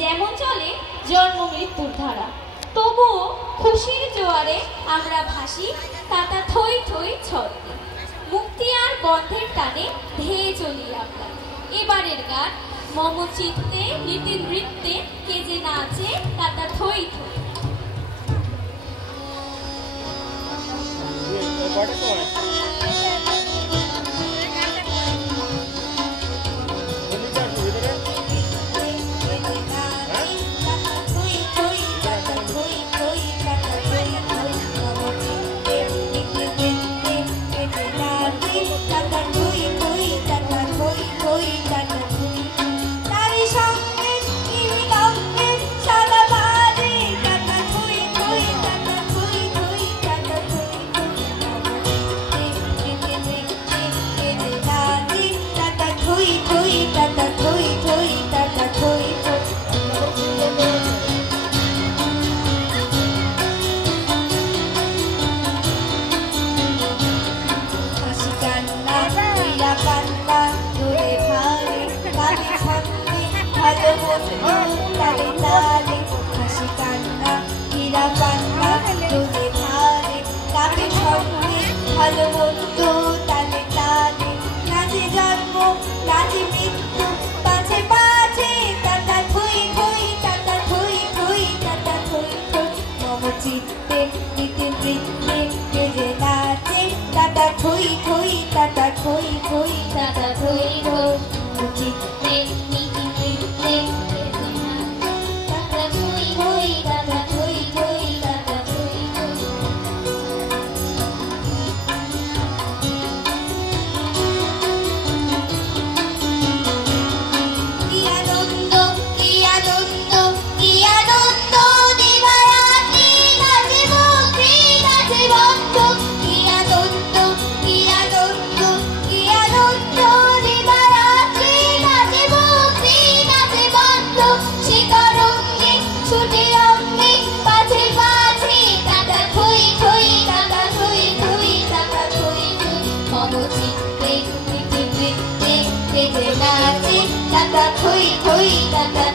যেমন চলে জন্ম মৃত্যুর ধারা, তবুও খুশির জোয়ারে আমরা ভাসি তাতা থই থই ছন্দে। মুক্তি আর বন্ধের টানে ধেয়ে চলি আমরা। এবারের গান মম চিত্তে নীতি নৃত্যে কে যে নাচে তাতা থই থই। ভালো মন্দ তালে তালে নাচে জন্ম নাচে মৃত্যু পাছে পাছে তাতা থই থই তাতা থই থই তাতা থই থই মম চিত্তে নীতি নৃত্যে কে যে নাচে তাতা থই থই তাতা থই থই তাতা থই থই মম চিত্তে নীতি নৃত্যে কে যে নাচে তাতা থই থই তাতা থই থই তাতা থই থই। Tata thui thui tata